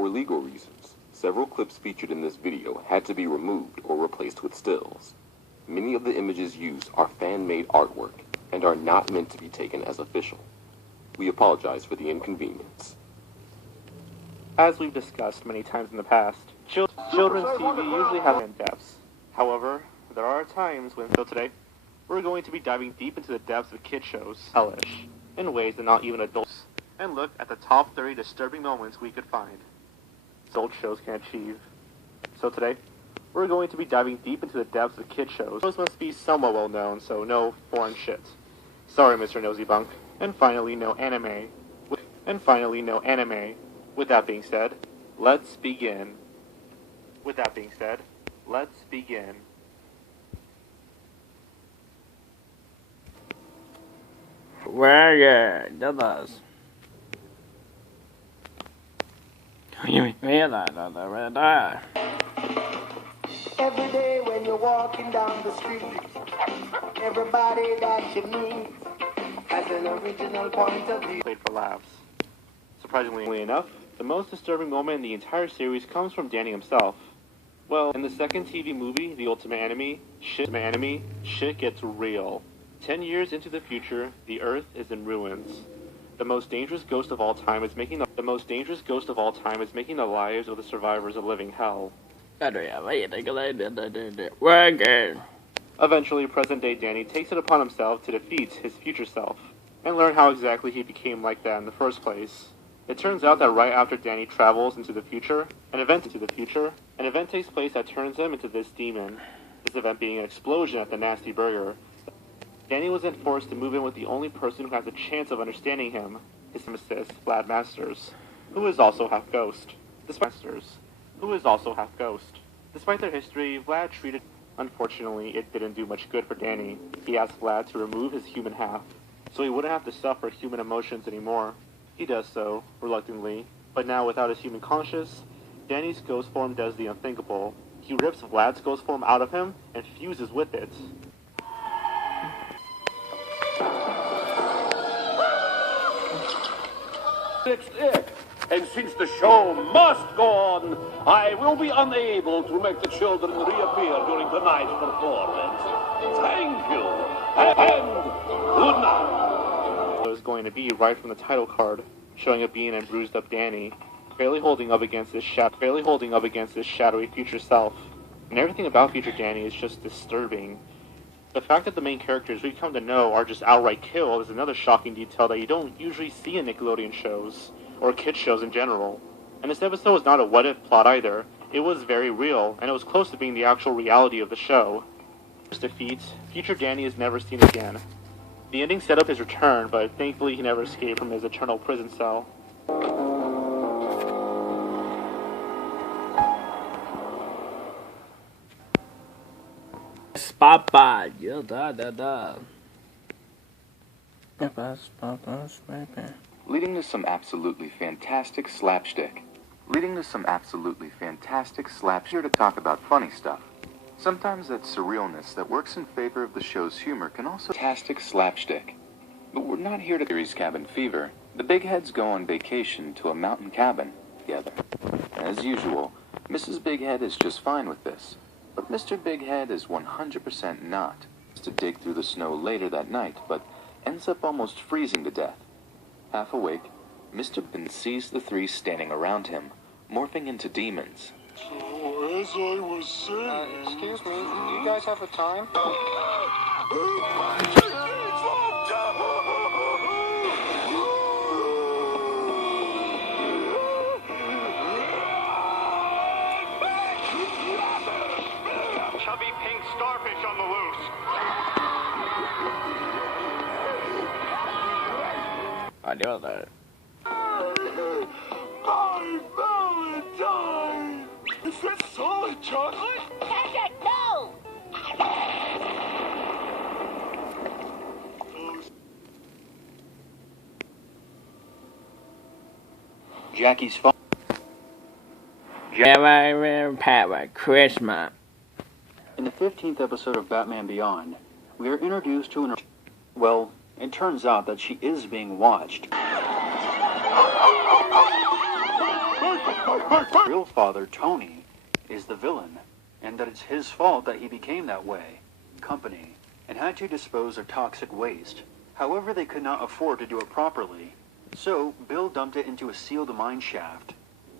For legal reasons, several clips featured in this video had to be removed or replaced with stills. Many of the images used are fan-made artwork and are not meant to be taken as official. We apologize for the inconvenience. As we've discussed many times in the past, children's TV usually has in-depths. However, there are times when, so today, we're going to be diving deep into the depths of kid shows, hellish, in ways that not even adults, and look at the top 30 disturbing moments we could find. Adult shows can achieve. So today, we're going to be diving deep into the depths of kid shows. Those must be somewhat well known, so no foreign shit. Sorry, Mr. Nosy Bunk. And finally, no anime. With that being said, let's begin. Well, yeah, that does. Every day when you're walking down the street, everybody that you meet has an original point of view. Played for laughs. Surprisingly enough, the most disturbing moment in the entire series comes from Danny himself. Well, in the second TV movie, The Ultimate Enemy, shit gets real. 10 years into the future, the Earth is in ruins. The most dangerous ghost of all time is making the lives of the survivors a living hell. Eventually, present-day Danny takes it upon himself to defeat his future self, and learn how exactly he became like that in the first place. It turns out that right after Danny travels into the future, an event takes place that turns him into this demon. This event being an explosion at the Nasty Burger. Danny was then forced to move in with the only person who has a chance of understanding him, his nemesis, Vlad Masters, who is also half ghost. Despite their history, Vlad treated... Unfortunately, it didn't do much good for Danny. He asked Vlad to remove his human half, so he wouldn't have to suffer human emotions anymore. He does so, reluctantly, but now without his human conscience, Danny's ghost form does the unthinkable. He rips Vlad's ghost form out of him and fuses with it. Next act. And since the show must go on, I will be unable to make the children reappear during tonight's performance. Thank you, and good night. It was going to be right from the title card, showing a beaten and bruised up Danny, barely holding up against this shadowy future self. And everything about future Danny is just disturbing. The fact that the main characters we come to know are just outright killed is another shocking detail that you don't usually see in Nickelodeon shows, or kid shows in general. And this episode was not a what-if plot either. It was very real, and it was close to being the actual reality of the show. After his defeat, future Danny is never seen again. The ending set up his return, but thankfully he never escaped from his eternal prison cell. Papa, Leading to some absolutely fantastic slapstick. Here to talk about funny stuff. Sometimes that surrealness that works in favor of the show's humor can also fantastic slapstick. But we're not here to series Cabin Fever. The Big Heads go on vacation to a mountain cabin together. As usual, Mrs. Big Head is just fine with this. But Mr. Big Head is 100% not. To dig through the snow later that night, but ends up almost freezing to death. Half awake, Mr. Ben sees the three standing around him, morphing into demons. So, as I was saying... excuse me, do you guys have a time? Chubby pink starfish on the loose. I know that. My Valentine! Is that solid chocolate? Patrick, no! Jackie's phone. Christmas. In the 15th episode of Batman Beyond, we are introduced to well, it turns out that she is being watched. Hey, real father, Tony, is the villain, and that it's his fault that he became that way, company, and had to dispose of toxic waste. However, they could not afford to do it properly, so Bill dumped it into a sealed mine shaft.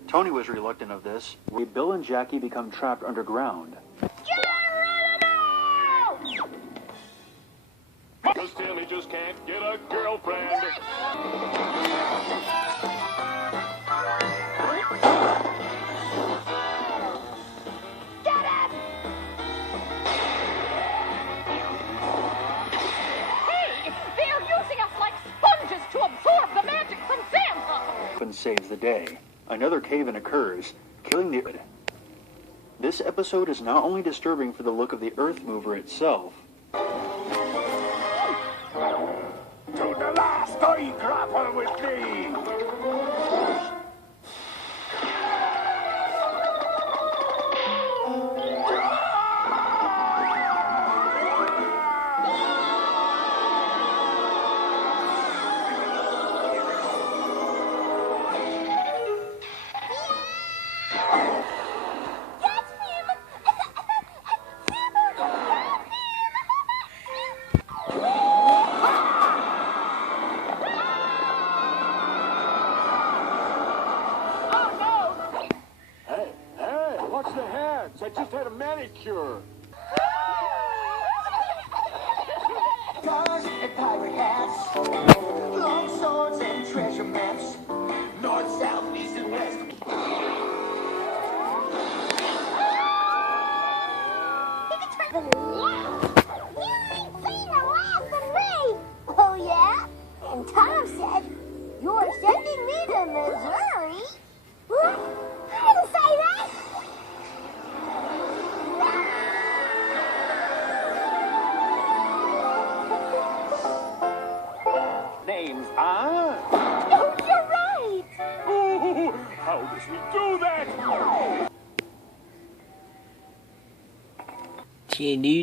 Tony was reluctant of this. Bill and Jackie become trapped underground. Because Timmy just can't get a girlfriend. And saves the day. Another cave-in occurs, killing the... This episode is not only disturbing for the look of the Earth Mover itself. To the last I grapple with thee! Watch the hands. I just had a manicure. Guns and pirate hats, long swords and treasure maps, north, south, east, and west. Oh yeah? And Tom said, you're sending me to Missouri? What? I didn't say that! Names, huh? Oh, you're right! Ooh, how does he do that?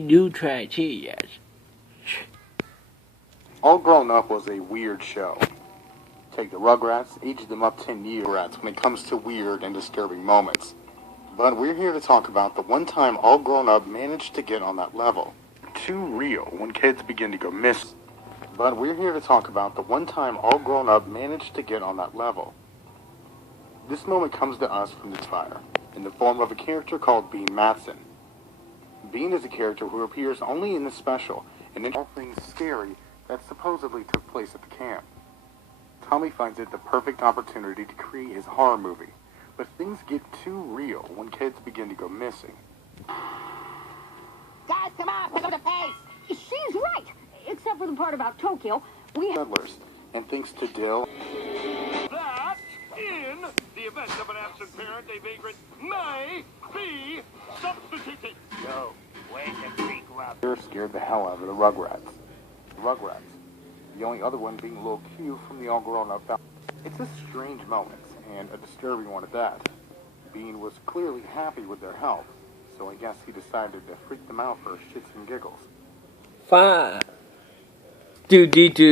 new tragedies. All Grown Up was a weird show. Take the Rugrats, age them up 10 years when it comes to weird and disturbing moments. But we're here to talk about the one time All Grown Up managed to get on that level. Too real when kids begin to go missing. But we're here to talk about the one time All Grown Up managed to get on that level. This moment comes to us from the fire, in the form of a character called Bean Matson. Bean is a character who appears only in the special, and in all things scary that supposedly took place at the camp. Tommy finds it the perfect opportunity to create his horror movie, but things get too real when kids begin to go missing. Guys, come on, pick up the pace! She's right! Except for the part about Tokyo. We have Settlers, and thanks to Dill, That, in the event of an absent parent, a vagrant may be substituted. Yo, wait and be grub. they're scared the hell out of the Rugrats. The only other one being Lil Q from the All Grown Up family. It's a strange moment, and a disturbing one at that. Bean was clearly happy with their health, so I guess he decided to freak them out for shits and giggles. Fine. Do.